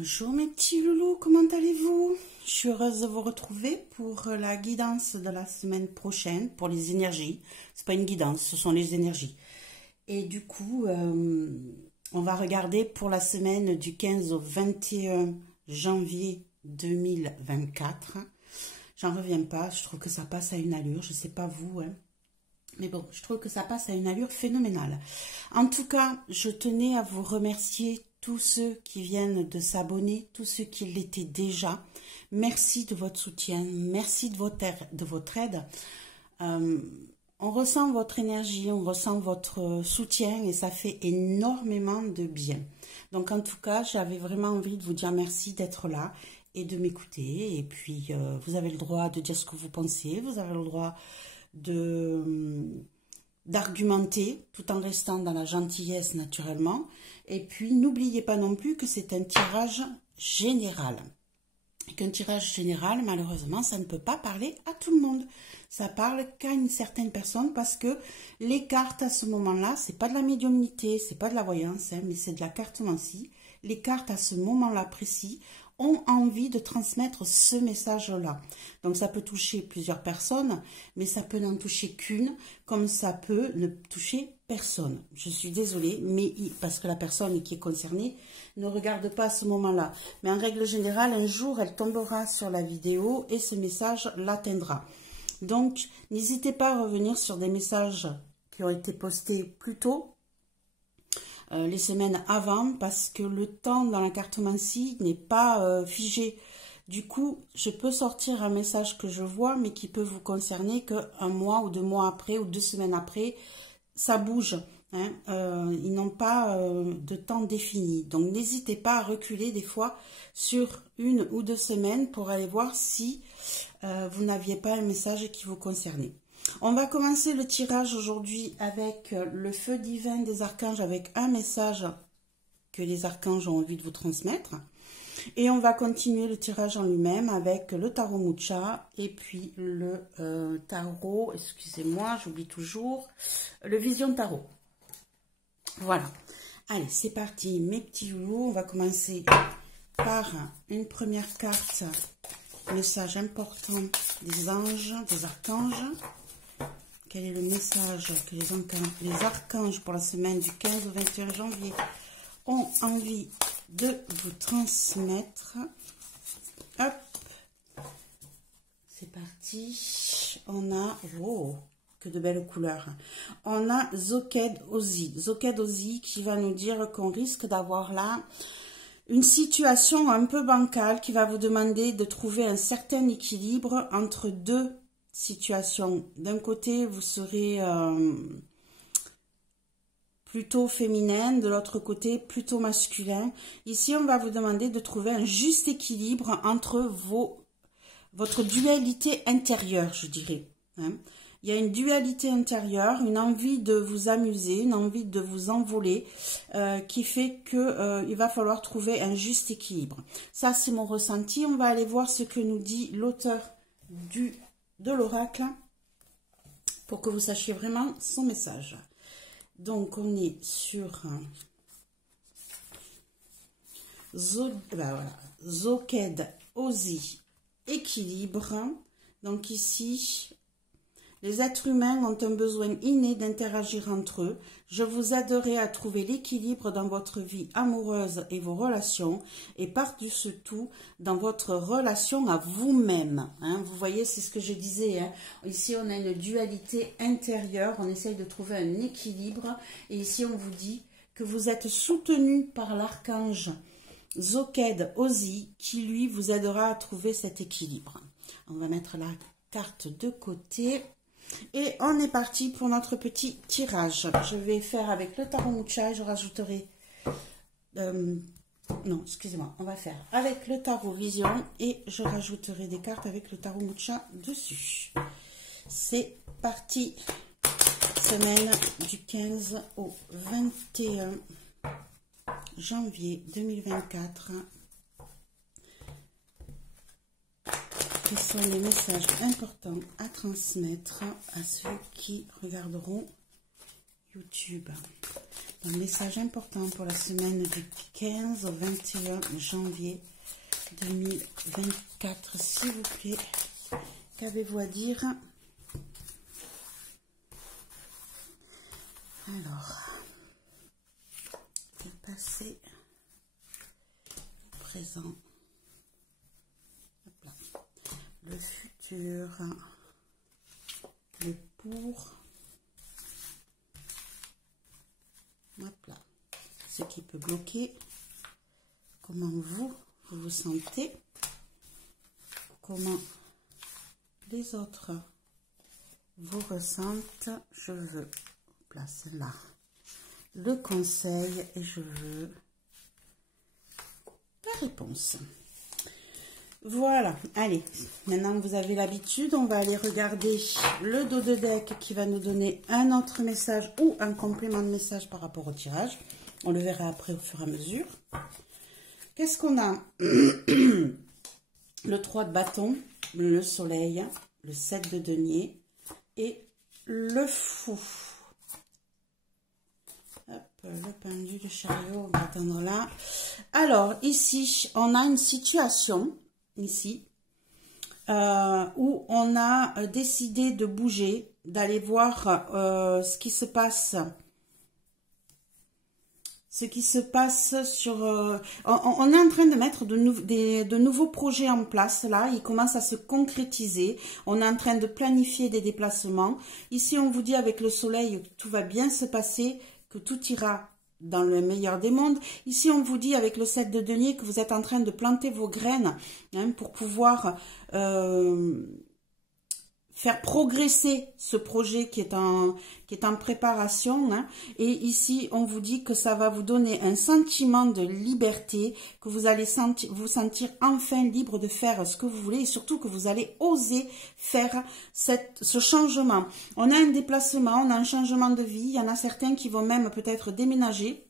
Bonjour mes petits loulous, comment allez-vous? Je suis heureuse de vous retrouver pour la guidance de la semaine prochaine, pour les énergies. C'est pas une guidance, ce sont les énergies. Et du coup, on va regarder pour la semaine du 15 au 21 janvier 2024. J'en reviens pas, je trouve que ça passe à une allure, je sais pas vous, hein. Mais bon, je trouve que ça passe à une allure phénoménale. En tout cas, je tenais à vous remercier tous ceux qui viennent de s'abonner, tous ceux qui l'étaient déjà. Merci de votre soutien, merci de votre aide. On ressent votre énergie, on ressent votre soutien et ça fait énormément de bien. Donc en tout cas, j'avais vraiment envie de vous dire merci d'être là et de m'écouter. Et puis, vous avez le droit de dire ce que vous pensez, vous avez le droit d'argumenter tout en restant dans la gentillesse naturellement. Et puis n'oubliez pas non plus que c'est un tirage général, et qu'un tirage général, malheureusement, ça ne peut pas parler à tout le monde, ça parle qu'à une certaine personne, parce que les cartes à ce moment-là, c'est pas de la médiumnité, c'est pas de la voyance, hein, mais c'est de la cartomancie. Les cartes à ce moment-là précis ont envie de transmettre ce message-là. Donc ça peut toucher plusieurs personnes, mais ça peut n'en toucher qu'une, comme ça peut ne toucher personne. Je suis désolée, mais parce que la personne qui est concernée ne regarde pas à ce moment-là. Mais en règle générale, un jour, elle tombera sur la vidéo et ce message l'atteindra. Donc, n'hésitez pas à revenir sur des messages qui ont été postés plus tôt, les semaines avant, parce que le temps dans la cartomancie n'est pas figé. Du coup, je peux sortir un message que je vois, mais qui peut vous concerner qu'un mois ou 2 mois après ou 2 semaines après, ça bouge. Hein, ils n'ont pas de temps défini. Donc, n'hésitez pas à reculer des fois sur 1 ou 2 semaines pour aller voir si vous n'aviez pas un message qui vous concernait. On va commencer le tirage aujourd'hui avec le feu divin des archanges, avec un message que les archanges ont envie de vous transmettre. Et on va continuer le tirage en lui-même avec le tarot Mucha et puis le tarot, excusez-moi, j'oublie toujours, le Vision Tarot. Voilà. Allez, c'est parti, mes petits loulous. On va commencer par une première carte, message important des anges, des archanges. Quel est le message que les archanges pour la semaine du 15 au 21 janvier ont envie de vous transmettre? Hop, c'est parti. On a, oh, que de belles couleurs. On a Zoked Ozi. Zoked Ozi qui va nous dire qu'on risque d'avoir là une situation un peu bancale qui va vous demander de trouver un certain équilibre entre deux situation. D'un côté, vous serez plutôt féminin, de l'autre côté, plutôt masculin. Ici, on va vous demander de trouver un juste équilibre entre votre dualité intérieure, je dirais. Hein. Il y a une dualité intérieure, une envie de vous amuser, une envie de vous envoler, qui fait que il va falloir trouver un juste équilibre. Ça, c'est mon ressenti. On va aller voir ce que nous dit l'auteur de l'oracle pour que vous sachiez vraiment son message. Donc on est sur Zoked Ozi, équilibre. Donc ici, les êtres humains ont un besoin inné d'interagir entre eux. Je vous aiderai à trouver l'équilibre dans votre vie amoureuse et vos relations, et par-dessus tout, dans votre relation à vous-même. Hein, vous voyez, c'est ce que je disais. Hein. Ici, on a une dualité intérieure. On essaye de trouver un équilibre. Et ici, on vous dit que vous êtes soutenu par l'archange Zoked Ozi, qui, lui, vous aidera à trouver cet équilibre. On va mettre la carte de côté. Et on est parti pour notre petit tirage. Je vais faire avec le tarot Mucha et je rajouterai... non, excusez-moi, on va faire avec le tarot Vision et je rajouterai des cartes avec le tarot Mucha dessus. C'est parti. Semaine du 15 au 21 janvier 2024. Quels sont les messages importants à transmettre à ceux qui regarderont YouTube? Un message important pour la semaine du 15 au 21 janvier 2024, s'il vous plaît. Qu'avez-vous à dire? Alors, le passé, le présent, hop là, le futur, le pour, hop là, ce qui peut bloquer, comment vous vous sentez, comment les autres vous ressentent. Je veux placer là le conseil et je veux la réponse. Voilà, allez, maintenant vous avez l'habitude, on va aller regarder le dos de deck qui va nous donner un autre message ou un complément de message par rapport au tirage. On le verra après au fur et à mesure. Qu'est-ce qu'on a? Le 3 de bâton, le soleil, le 7 de denier et le fou. Hop, le pendu du chariot, on va attendre là. Alors, ici, on a une situation, ici, où on a décidé de bouger, d'aller voir ce qui se passe. Sur... on est en train de mettre de nouveaux projets en place, là. Ils commencent à se concrétiser. On est en train de planifier des déplacements. Ici, on vous dit avec le soleil que tout va bien se passer, que tout ira dans le meilleur des mondes. Ici, on vous dit avec le 7 de denier que vous êtes en train de planter vos graines pour pouvoir... faire progresser ce projet qui est en préparation. Et ici, on vous dit que ça va vous donner un sentiment de liberté, que vous allez vous sentir enfin libre de faire ce que vous voulez et surtout que vous allez oser faire ce changement. On a un déplacement, on a un changement de vie. Il y en a certains qui vont même peut-être déménager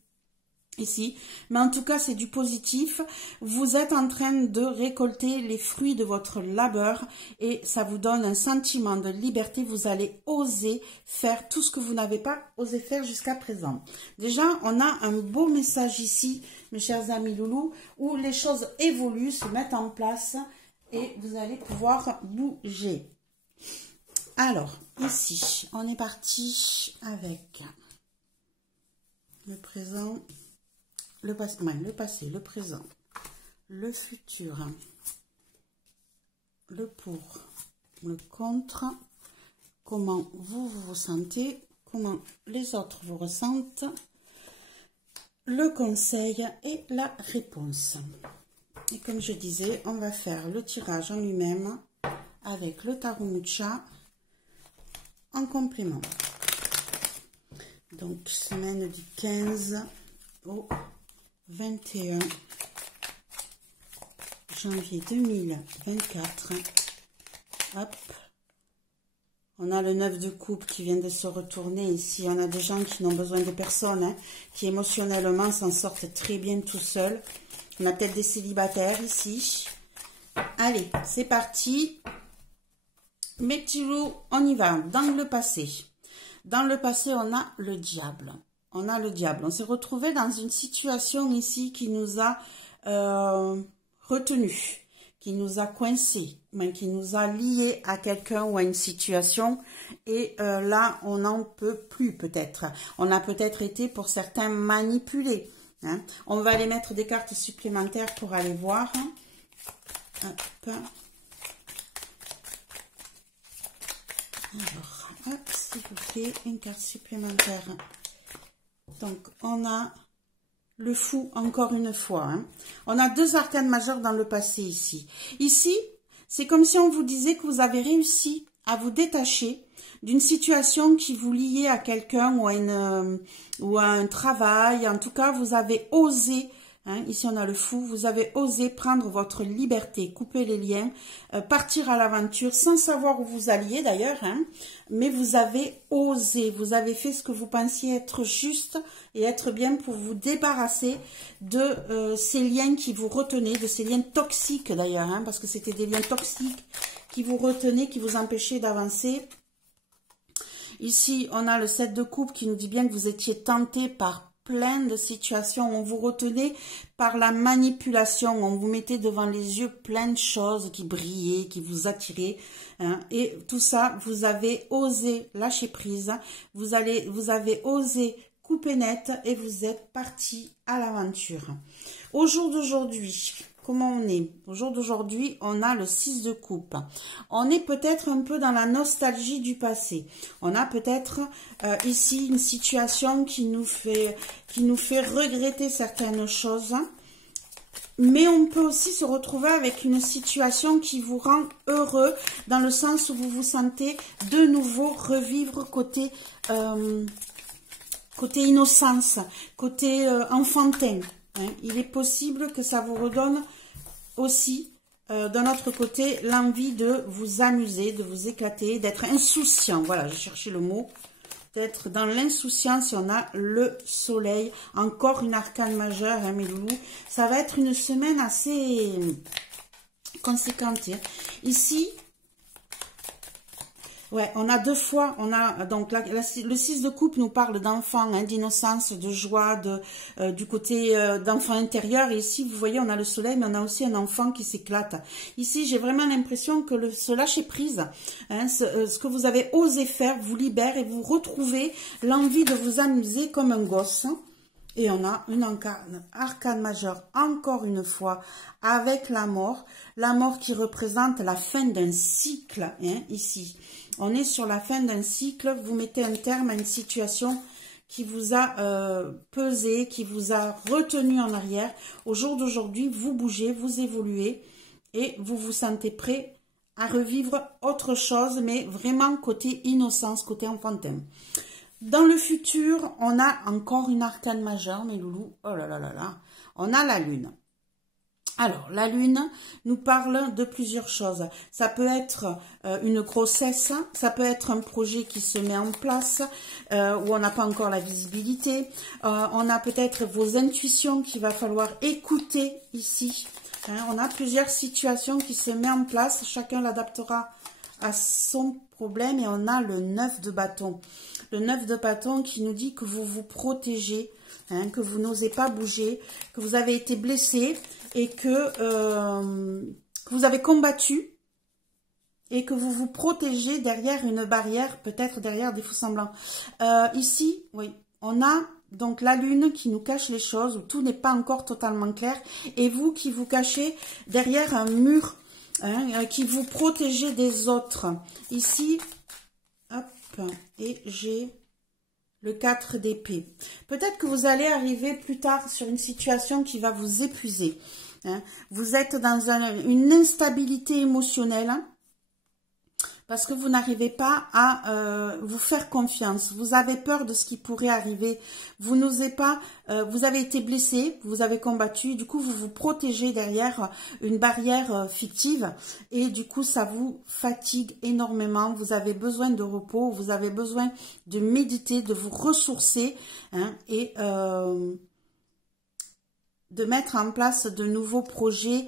ici, mais en tout cas c'est du positif. Vous êtes en train de récolter les fruits de votre labeur et ça vous donne un sentiment de liberté. Vous allez oser faire tout ce que vous n'avez pas osé faire jusqu'à présent. Déjà, on a un beau message ici, mes chers amis loulous, où les choses évoluent, se mettent en place et vous allez pouvoir bouger. Alors, ici, on est parti avec le présent, le passé, le présent, le futur, le pour, le contre, comment vous vous sentez, comment les autres vous ressentent, le conseil et la réponse. Et comme je disais, on va faire le tirage en lui-même avec le tarot Mucha en complément. Donc, semaine du 15 au 21 janvier 2024. Hop. On a le 9 de coupe qui vient de se retourner ici. On a des gens qui n'ont besoin de personne, qui émotionnellement s'en sortent très bien tout seuls. On a peut-être des célibataires ici. Allez, c'est parti. Mes petits loups, on y va. Dans le passé. Dans le passé, on a le diable. On a le diable. On s'est retrouvé dans une situation ici qui nous a retenus, qui nous a coincés, qui nous a liés à quelqu'un ou à une situation. Et là, on n'en peut plus peut-être. On a peut-être été pour certains manipulés. On va aller mettre des cartes supplémentaires pour aller voir. Hop. Alors, hop, s'il vous plaît, une carte supplémentaire. Donc, on a le fou encore une fois. On a deux arcanes majeures dans le passé ici. Ici, c'est comme si on vous disait que vous avez réussi à vous détacher d'une situation qui vous liait à quelqu'un ou à un travail. En tout cas, vous avez osé, ici on a le fou, vous avez osé prendre votre liberté, couper les liens, partir à l'aventure sans savoir où vous alliez d'ailleurs, mais vous avez osé, vous avez fait ce que vous pensiez être juste et être bien pour vous débarrasser de ces liens qui vous retenaient, de ces liens toxiques d'ailleurs, parce que c'était des liens toxiques qui vous retenaient, qui vous empêchaient d'avancer. Ici, on a le 7 de coupe qui nous dit bien que vous étiez tenté par plein de situations. On vous retenait par la manipulation. On vous mettait devant les yeux plein de choses qui brillaient, qui vous attiraient. Hein, et tout ça, vous avez osé lâcher prise. Vous avez osé couper net et vous êtes parti à l'aventure. Au jour d'aujourd'hui, comment on est? Au jour d'aujourd'hui, on a le 6 de coupe. On est peut-être un peu dans la nostalgie du passé. On a peut-être ici une situation qui nous fait regretter certaines choses. Mais on peut aussi se retrouver avec une situation qui vous rend heureux, dans le sens où vous vous sentez de nouveau revivre côté innocence, côté enfantin. Hein. Il est possible que ça vous redonne aussi, d'un autre côté, l'envie de vous amuser, de vous éclater, d'être insouciant. Voilà, j'ai cherché le mot. D'être dans l'insouciance, on a le soleil. Encore une arcane majeure, hein, mes loulous. Ça va être une semaine assez conséquente. Hein. Ici, ouais, on a deux fois, on a donc le 6 de coupe nous parle d'enfant, hein, d'innocence, de joie, du côté d'enfant intérieur. Et ici, vous voyez, on a le soleil, mais on a aussi un enfant qui s'éclate. Ici, j'ai vraiment l'impression que ce lâcher prise, hein, ce que vous avez osé faire, vous libère et vous retrouvez l'envie de vous amuser comme un gosse. Et on a une arcane majeure, encore une fois, avec la mort qui représente la fin d'un cycle, hein, ici. On est sur la fin d'un cycle, vous mettez un terme à une situation qui vous a pesé, qui vous a retenu en arrière. Au jour d'aujourd'hui, vous bougez, vous évoluez et vous vous sentez prêt à revivre autre chose, mais vraiment côté innocence, côté enfantin. Dans le futur, on a encore une arcane majeure, mes loulous. Oh là là là là. On a la lune. Alors, la lune nous parle de plusieurs choses. Ça peut être une grossesse, ça peut être un projet qui se met en place, où on n'a pas encore la visibilité. On a peut-être vos intuitions qu'il va falloir écouter ici. Hein, on a plusieurs situations qui se mettent en place. Chacun l'adaptera à son problème. Et on a le 9 de bâton. Le 9 de bâton qui nous dit que vous vous protégez, hein, que vous n'osez pas bouger, que vous avez été blessé et que vous avez combattu et que vous vous protégez derrière une barrière, peut-être derrière des faux semblants. Ici, oui, on a donc la lune qui nous cache les choses, où tout n'est pas encore totalement clair, et vous qui vous cachez derrière un mur, hein, qui vous protégez des autres. Ici, hop, et j'ai le 4 d'épée. Peut-être que vous allez arriver plus tard sur une situation qui va vous épuiser. Hein. Vous êtes dans une instabilité émotionnelle, hein, parce que vous n'arrivez pas à vous faire confiance. Vous avez peur de ce qui pourrait arriver. Vous n'osez pas, vous avez été blessé, vous avez combattu, du coup vous vous protégez derrière une barrière fictive et du coup ça vous fatigue énormément. Vous avez besoin de repos, vous avez besoin de méditer, de vous ressourcer, hein, et de mettre en place de nouveaux projets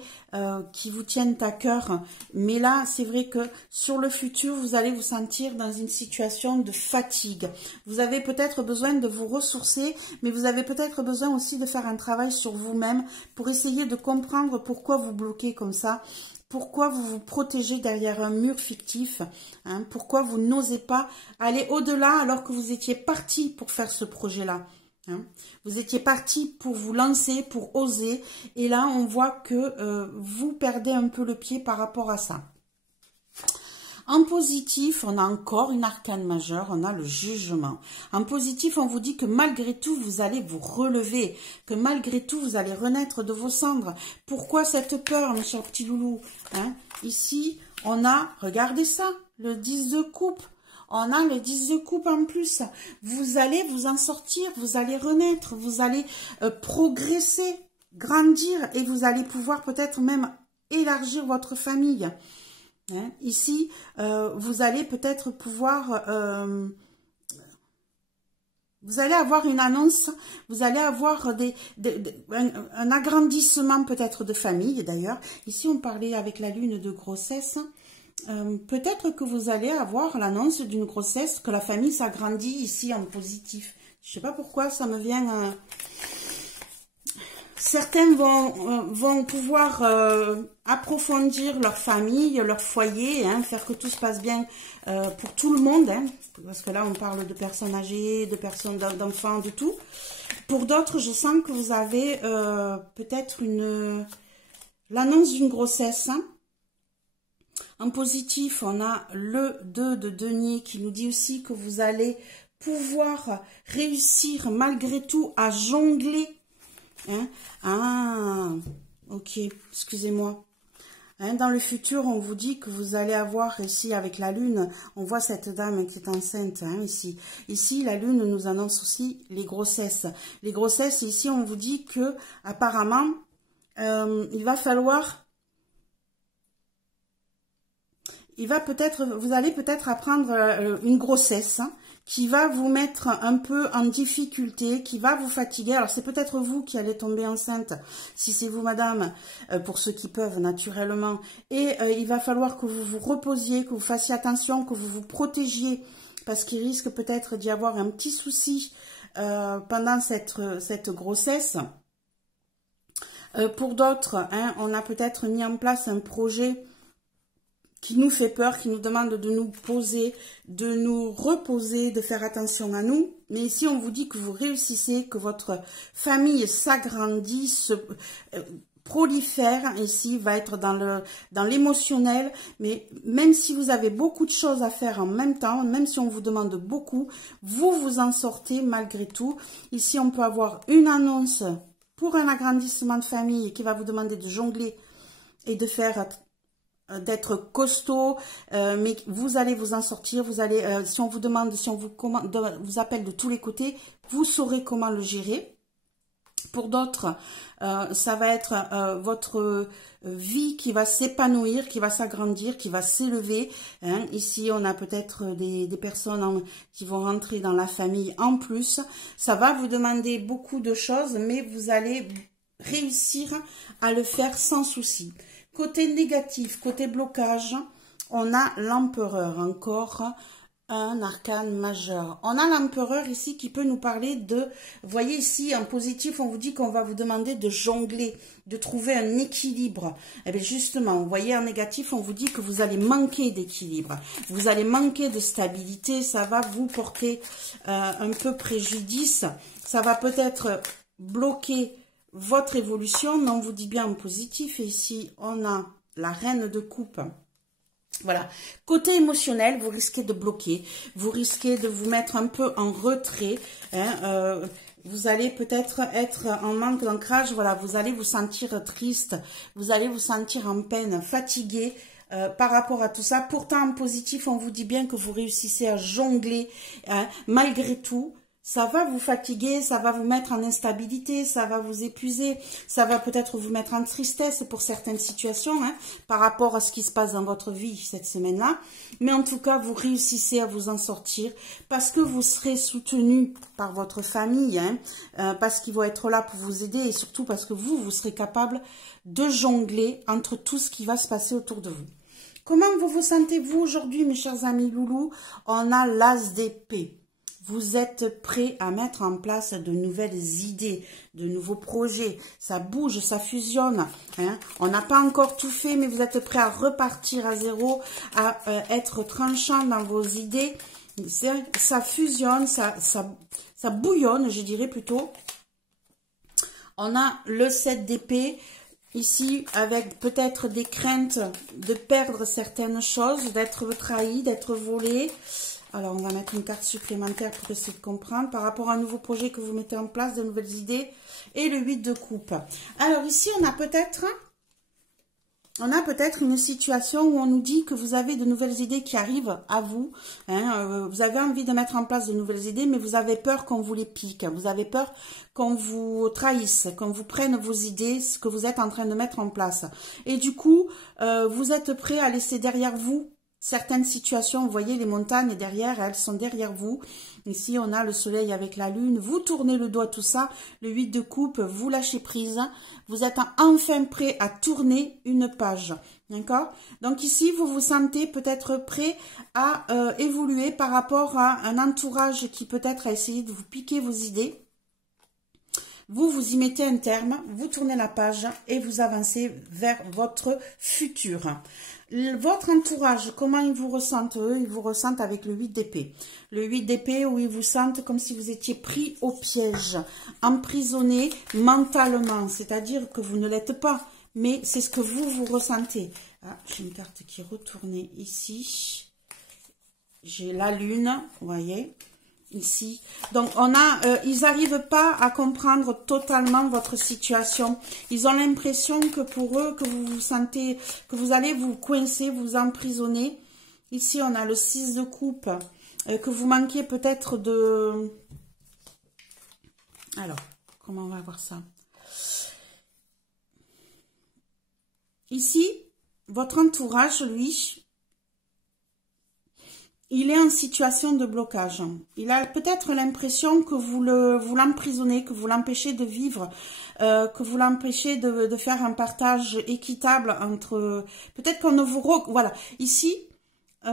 qui vous tiennent à cœur. Mais là, c'est vrai que sur le futur, vous allez vous sentir dans une situation de fatigue. Vous avez peut-être besoin de vous ressourcer, mais vous avez peut-être besoin aussi de faire un travail sur vous-même pour essayer de comprendre pourquoi vous bloquez comme ça. Pourquoi vous vous protégez derrière un mur fictif, hein, pourquoi vous n'osez pas aller au-delà alors que vous étiez parti pour faire ce projet-là. Hein. Vous étiez parti pour vous lancer, pour oser, et là on voit que vous perdez un peu le pied par rapport à ça. En positif, on a encore une arcane majeure, on a le jugement. En positif, on vous dit que malgré tout, vous allez vous relever, que malgré tout, vous allez renaître de vos cendres. Pourquoi cette peur, mes chers petits loulous, hein? Ici, on a, regardez ça, le 10 de coupe. On a le 10 de coupe en plus. Vous allez vous en sortir, vous allez renaître, vous allez progresser, grandir et vous allez pouvoir peut-être même élargir votre famille. Hein? Ici, vous allez peut-être pouvoir... vous allez avoir une annonce, vous allez avoir un agrandissement peut-être de famille d'ailleurs. Ici, on parlait avec la lune de grossesse. Peut-être que vous allez avoir l'annonce d'une grossesse, que la famille s'agrandit ici en positif. Je sais pas pourquoi ça me vient... Certains vont pouvoir approfondir leur famille, leur foyer, hein, faire que tout se passe bien pour tout le monde. Hein, parce que là, on parle de personnes âgées, de personnes, d'enfants, de tout. Pour d'autres, je sens que vous avez peut-être l'annonce d'une grossesse. Hein. En positif, on a le 2 de denier qui nous dit aussi que vous allez pouvoir réussir malgré tout à jongler. Hein? Ah, ok, excusez-moi. Hein, dans le futur, on vous dit que vous allez avoir, ici avec la lune, on voit cette dame qui est enceinte, hein, ici. Ici, la lune nous annonce aussi les grossesses. Les grossesses, ici, on vous dit que apparemment, il va falloir... vous allez peut-être apprendre une grossesse, hein, qui va vous mettre un peu en difficulté, qui va vous fatiguer. Alors, c'est peut-être vous qui allez tomber enceinte, si c'est vous, madame, pour ceux qui peuvent, naturellement. Et il va falloir que vous vous reposiez, que vous fassiez attention, que vous vous protégiez, parce qu'il risque peut-être d'y avoir un petit souci pendant cette grossesse. Pour d'autres, hein, on a peut-être mis en place un projet qui nous fait peur, qui nous demande de nous poser, de nous reposer, de faire attention à nous. Mais ici, on vous dit que vous réussissez, que votre famille s'agrandit, se prolifère. Ici, va être dans l'émotionnel. Mais même si vous avez beaucoup de choses à faire en même temps, même si on vous demande beaucoup, vous vous en sortez malgré tout. Ici, on peut avoir une annonce pour un agrandissement de famille qui va vous demander de jongler et de faire... d'être costaud, mais vous allez vous en sortir, vous allez, si on vous demande, si on vous appelle de tous les côtés, vous saurez comment le gérer. Pour d'autres, ça va être votre vie qui va s'épanouir, qui va s'agrandir, qui va s'élever. Hein. Ici, on a peut-être des personnes qui vont rentrer dans la famille en plus. Ça va vous demander beaucoup de choses, mais vous allez réussir à le faire sans souci. Côté négatif, côté blocage, on a l'empereur, encore un arcane majeur. On a l'empereur ici qui peut nous parler de, vous voyez ici en positif, on vous dit qu'on va vous demander de jongler, de trouver un équilibre. Et bien justement, vous voyez en négatif, on vous dit que vous allez manquer d'équilibre, vous allez manquer de stabilité, ça va vous porter un peu préjudice, ça va peut-être bloquer votre évolution, mais on vous dit bien en positif. Et ici, on a la reine de coupe. Voilà. Côté émotionnel, vous risquez de bloquer. Vous risquez de vous mettre un peu en retrait. Hein, vous allez peut-être être en manque d'ancrage. Voilà, vous allez vous sentir triste. Vous allez vous sentir en peine, fatigué. Par rapport à tout ça. Pourtant, en positif, on vous dit bien que vous réussissez à jongler. Hein, malgré tout. Ça va vous fatiguer, ça va vous mettre en instabilité, ça va vous épuiser, ça va peut-être vous mettre en tristesse pour certaines situations, hein, par rapport à ce qui se passe dans votre vie cette semaine-là. Mais en tout cas, vous réussissez à vous en sortir parce que vous serez soutenu par votre famille, hein, parce qu'ils vont être là pour vous aider et surtout parce que vous serez capable de jongler entre tout ce qui va se passer autour de vous. Comment vous sentez-vous aujourd'hui, mes chers amis loulous? On a l'as d'épée. Vous êtes prêts à mettre en place de nouvelles idées, de nouveaux projets. Ça bouge, ça fusionne. Hein. On n'a pas encore tout fait, mais vous êtes prêts à repartir à zéro, à être tranchant dans vos idées. Ça fusionne, ça bouillonne, je dirais plutôt. On a le 7 d'épée. Ici, avec peut-être des craintes de perdre certaines choses, d'être trahi, d'être volé. Alors, on va mettre une carte supplémentaire pour essayer de comprendre par rapport à un nouveau projet que vous mettez en place, de nouvelles idées. Et le 8 de coupe. Alors, ici, on a peut-être une situation où on nous dit que vous avez de nouvelles idées qui arrivent à vous. Hein, vous avez envie de mettre en place de nouvelles idées, mais vous avez peur qu'on vous les pique. Vous avez peur qu'on vous trahisse, qu'on vous prenne vos idées, ce que vous êtes en train de mettre en place. Et du coup, vous êtes prêt à laisser derrière vous certaines situations, vous voyez les montagnes derrière, elles sont derrière vous. Ici, on a le soleil avec la lune. Vous tournez le dos à tout ça. Le 8 de coupe, vous lâchez prise. Vous êtes enfin prêt à tourner une page. D'accord? Donc ici, vous vous sentez peut-être prêt à évoluer par rapport à un entourage qui peut-être a essayé de vous piquer vos idées. Vous y mettez un terme, vous tournez la page et vous avancez vers votre futur. Votre entourage, comment ils vous ressentent eux? Ils vous ressentent avec le 8 d'épée. Le 8 d'épée où ils vous sentent comme si vous étiez pris au piège, emprisonné mentalement, c'est-à-dire que vous ne l'êtes pas, mais c'est ce que vous ressentez. Ah, j'ai une carte qui est retournée ici. J'ai la lune, vous voyez, ici. Donc, ils n'arrivent pas à comprendre totalement votre situation. Ils ont l'impression que pour eux, que vous vous sentez, que vous allez vous coincer, vous emprisonner. Ici, on a le 6 de coupe, que vous manquez peut-être de... Alors, comment on va voir ça? Ici, votre entourage, lui... il est en situation de blocage. Il a peut-être l'impression que vous l'emprisonnez, que vous l'empêchez de vivre, que vous l'empêchez de faire un partage équitable entre... Peut-être qu'on ne vous... Voilà. Ici,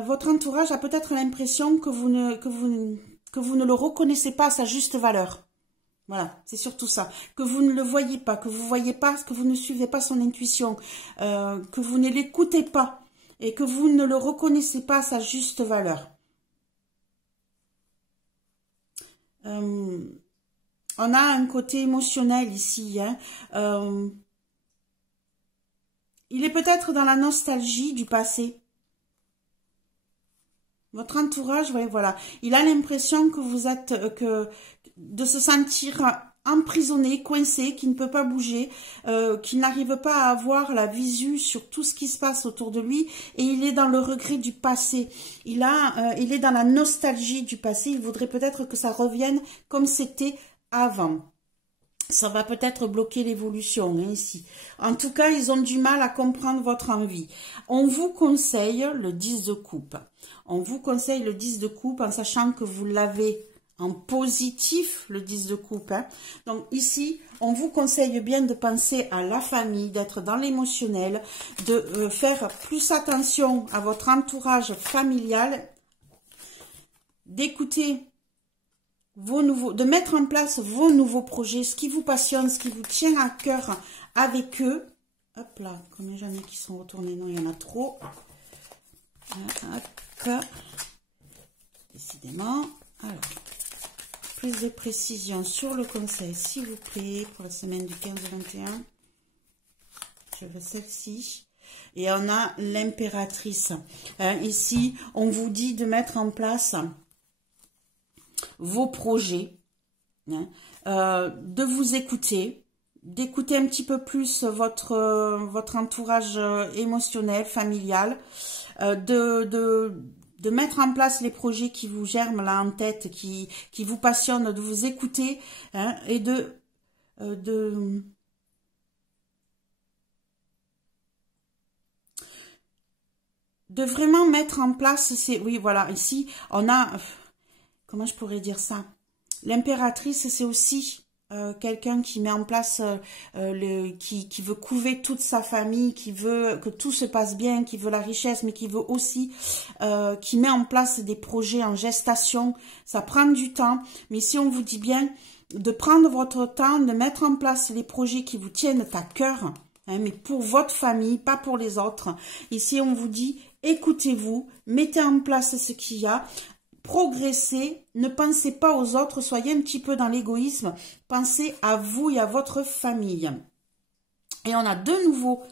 votre entourage a peut-être l'impression que vous ne le reconnaissez pas à sa juste valeur. Voilà, c'est surtout ça. Que vous ne le voyez pas, que vous voyez pas, que vous ne suivez pas son intuition, que vous ne l'écoutez pas. Et que vous ne le reconnaissez pas à sa juste valeur. On a un côté émotionnel ici. Hein. Il est peut-être dans la nostalgie du passé. Votre entourage, ouais, voilà. Il a l'impression que vous êtes... de se sentir... emprisonné, coincé, qui ne peut pas bouger, qui n'arrive pas à avoir la visu sur tout ce qui se passe autour de lui, et il est dans le regret du passé. Il est dans la nostalgie du passé. Il voudrait peut-être que ça revienne comme c'était avant. Ça va peut-être bloquer l'évolution, hein, ici. En tout cas, ils ont du mal à comprendre votre envie. On vous conseille le 10 de coupe. On vous conseille le 10 de coupe en sachant que vous l'avez en positif, le 10 de coupe. Hein. Donc ici, on vous conseille bien de penser à la famille, d'être dans l'émotionnel, de faire plus attention à votre entourage familial, d'écouter de mettre en place vos nouveaux projets, ce qui vous passionne, ce qui vous tient à cœur avec eux. Hop là, combien j'en ai qui sont retournés? Non, il y en a trop. Hop. Décidément. Alors, plus de précision sur le conseil, s'il vous plaît, pour la semaine du 15 au 21. Je veux celle-ci. Et on a l'impératrice. Ici, on vous dit de mettre en place vos projets, hein, de vous écouter, d'écouter un petit peu plus votre entourage émotionnel, familial, de mettre en place les projets qui vous germent là en tête, qui vous passionnent, de vous écouter, hein, et de vraiment mettre en place oui, voilà, ici, on a... Comment je pourrais dire ça? L'impératrice, c'est aussi quelqu'un qui met en place, qui veut couver toute sa famille, qui veut que tout se passe bien, qui veut la richesse, mais qui veut aussi, qui met en place des projets en gestation. Ça prend du temps, mais si on vous dit bien de prendre votre temps, de mettre en place les projets qui vous tiennent à cœur, hein, mais pour votre famille, pas pour les autres. Ici, on vous dit, écoutez-vous, mettez en place ce qu'il y a, progressez, ne pensez pas aux autres, soyez un petit peu dans l'égoïsme, pensez à vous et à votre famille. Et on a de nouveau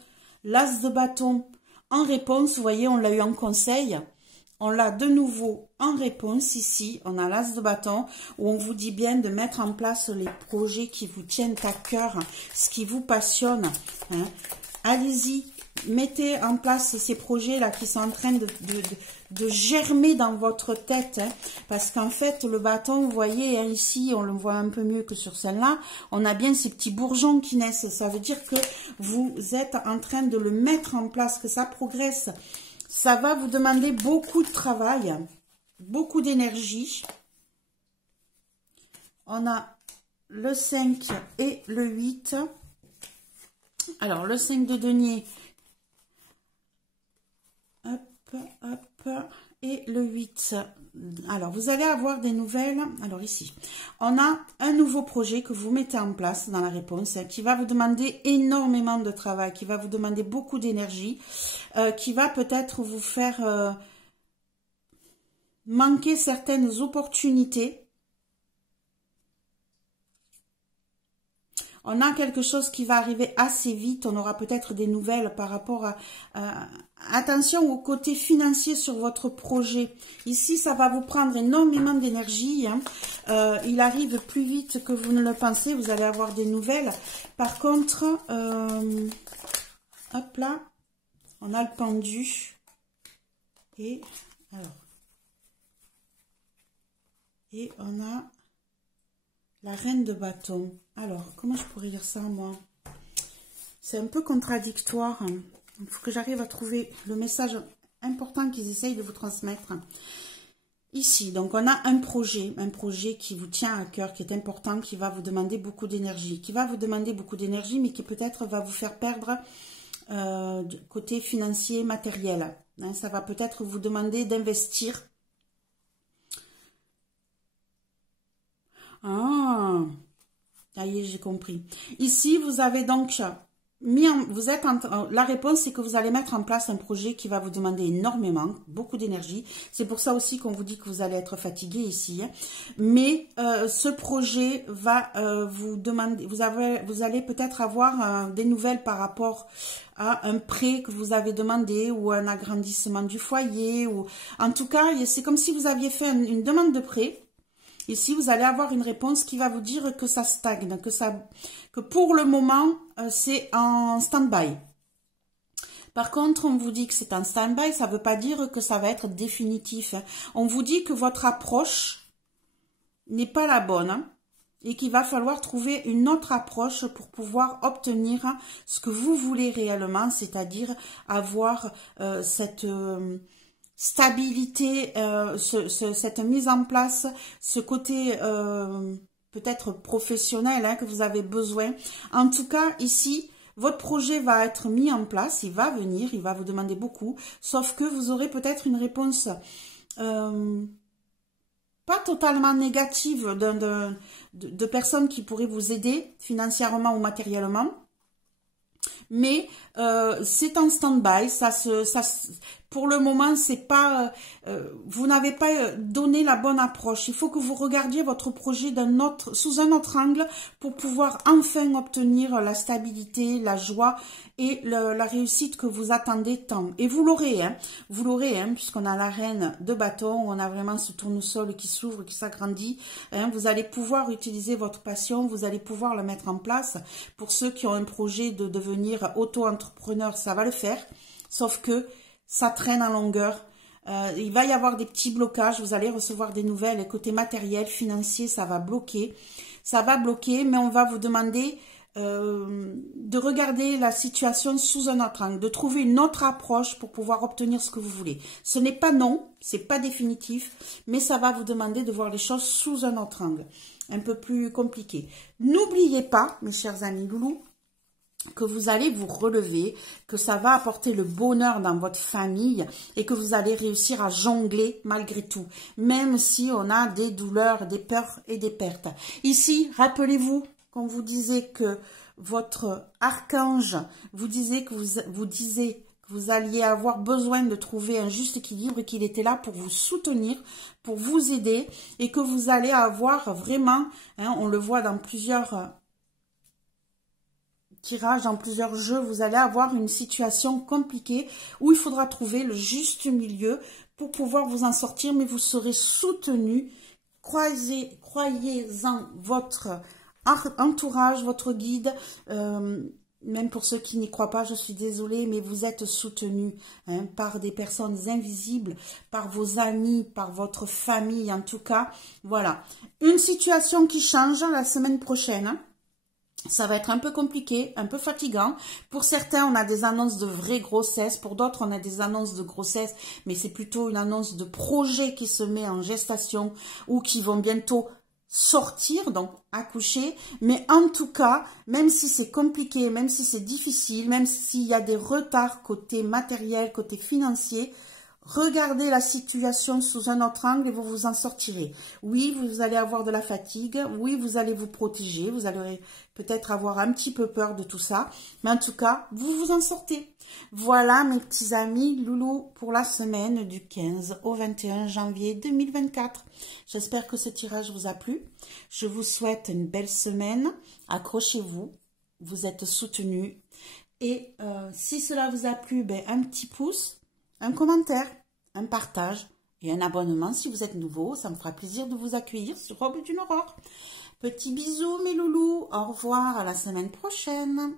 l'as de bâton en réponse, vous voyez, on l'a eu en conseil, on l'a de nouveau en réponse ici, on a l'as de bâton où on vous dit bien de mettre en place les projets qui vous tiennent à cœur, ce qui vous passionne, hein. Allez-y, mettez en place ces projets-là qui sont en train de germer dans votre tête, hein, parce qu'en fait, le bâton, vous voyez, hein, ici, on le voit un peu mieux que sur celle-là, on a bien ces petits bourgeons qui naissent. Ça veut dire que vous êtes en train de le mettre en place, que ça progresse. Ça va vous demander beaucoup de travail, beaucoup d'énergie. On a le 5 et le 8. Alors, le 5 de denier. Hop, hop. Et le 8. Alors, vous allez avoir des nouvelles. Alors, ici, on a un nouveau projet que vous mettez en place dans la réponse qui va vous demander énormément de travail, qui va vous demander beaucoup d'énergie, qui va peut-être vous faire manquer certaines opportunités. On a quelque chose qui va arriver assez vite. On aura peut-être des nouvelles par rapport à... attention au côté financier sur votre projet. Ici, ça va vous prendre énormément d'énergie. Hein. Il arrive plus vite que vous ne le pensez. Vous allez avoir des nouvelles. Par contre, hop là, on a le pendu. Et alors, et on a la reine de bâton. Alors, comment je pourrais dire ça, moi? C'est un peu contradictoire. Il faut que j'arrive à trouver le message important qu'ils essayent de vous transmettre. Ici, donc, on a un projet qui vous tient à cœur, qui est important, qui va vous demander beaucoup d'énergie. Mais qui peut-être va vous faire perdre du côté financier, matériel. Hein, ça va peut-être vous demander d'investir. Ah, ça y est, j'ai compris. Ici, vous avez donc la réponse, c'est que vous allez mettre en place un projet qui va vous demander énormément, beaucoup d'énergie. C'est pour ça aussi qu'on vous dit que vous allez être fatigué ici. Hein. Mais ce projet va vous demander, vous allez peut-être avoir des nouvelles par rapport à un prêt que vous avez demandé ou un agrandissement du foyer. Ou en tout cas, c'est comme si vous aviez fait une demande de prêt. Ici, vous allez avoir une réponse qui va vous dire que ça stagne, que pour le moment, c'est en stand-by. Par contre, on vous dit que c'est en stand-by, ça ne veut pas dire que ça va être définitif. On vous dit que votre approche n'est pas la bonne hein, et qu'il va falloir trouver une autre approche pour pouvoir obtenir ce que vous voulez réellement, c'est-à-dire avoir cette... stabilité, cette mise en place, ce côté peut-être professionnel hein, que vous avez besoin. En tout cas, ici, votre projet va être mis en place, il va venir, il va vous demander beaucoup, sauf que vous aurez peut-être une réponse pas totalement négative de personnes qui pourraient vous aider financièrement ou matériellement. Mais c'est en stand-by, pour le moment, c'est pas, vous n'avez pas donné la bonne approche. Il faut que vous regardiez votre projet sous un autre angle pour pouvoir enfin obtenir la stabilité, la joie et la réussite que vous attendez tant. Et vous l'aurez, hein, puisqu'on a la reine de bâton, on a vraiment ce tournesol qui s'ouvre, qui s'agrandit. Hein, vous allez pouvoir utiliser votre passion, vous allez pouvoir le mettre en place. Pour ceux qui ont un projet de devenir auto-entrepreneur, ça va le faire, sauf que ça traîne en longueur. Il va y avoir des petits blocages. Vous allez recevoir des nouvelles. Et côté matériel, financier, ça va bloquer. Ça va bloquer, mais on va vous demander de regarder la situation sous un autre angle, de trouver une autre approche pour pouvoir obtenir ce que vous voulez. Ce n'est pas non, c'est pas définitif, mais ça va vous demander de voir les choses sous un autre angle, un peu plus compliqué. N'oubliez pas, mes chers amis loulous, que vous allez vous relever, que ça va apporter le bonheur dans votre famille et que vous allez réussir à jongler malgré tout, même si on a des douleurs, des peurs et des pertes. Ici, rappelez-vous qu'on vous disait que votre archange vous disait que vous alliez avoir besoin de trouver un juste équilibre et qu'il était là pour vous soutenir, pour vous aider et que vous allez avoir vraiment, hein, on le voit dans plusieurs tirages, dans plusieurs jeux, vous allez avoir une situation compliquée où il faudra trouver le juste milieu pour pouvoir vous en sortir, mais vous serez soutenu. Croyez-en votre entourage, votre guide, même pour ceux qui n'y croient pas, je suis désolée, mais vous êtes soutenu hein, par des personnes invisibles, par vos amis, par votre famille en tout cas. Voilà, une situation qui change la semaine prochaine. Hein. Ça va être un peu compliqué, un peu fatigant. Pour certains, on a des annonces de vraie grossesse. Pour d'autres, on a des annonces de grossesse, mais c'est plutôt une annonce de projet qui se met en gestation ou qui vont bientôt sortir, donc accoucher. Mais en tout cas, même si c'est compliqué, même si c'est difficile, même s'il y a des retards côté matériel, côté financier, regardez la situation sous un autre angle et vous vous en sortirez. Oui, vous allez avoir de la fatigue. Oui, vous allez vous protéger. Vous allez peut-être avoir un petit peu peur de tout ça. Mais en tout cas, vous vous en sortez. Voilà mes petits amis loulous pour la semaine du 15 au 21 janvier 2024. J'espère que ce tirage vous a plu. Je vous souhaite une belle semaine. Accrochez-vous. Vous êtes soutenus. Et si cela vous a plu, ben, un petit pouce, un commentaire, un partage et un abonnement si vous êtes nouveau. Ça me fera plaisir de vous accueillir sur Robe d'une Aurore. Petits bisous mes loulous. Au revoir, à la semaine prochaine.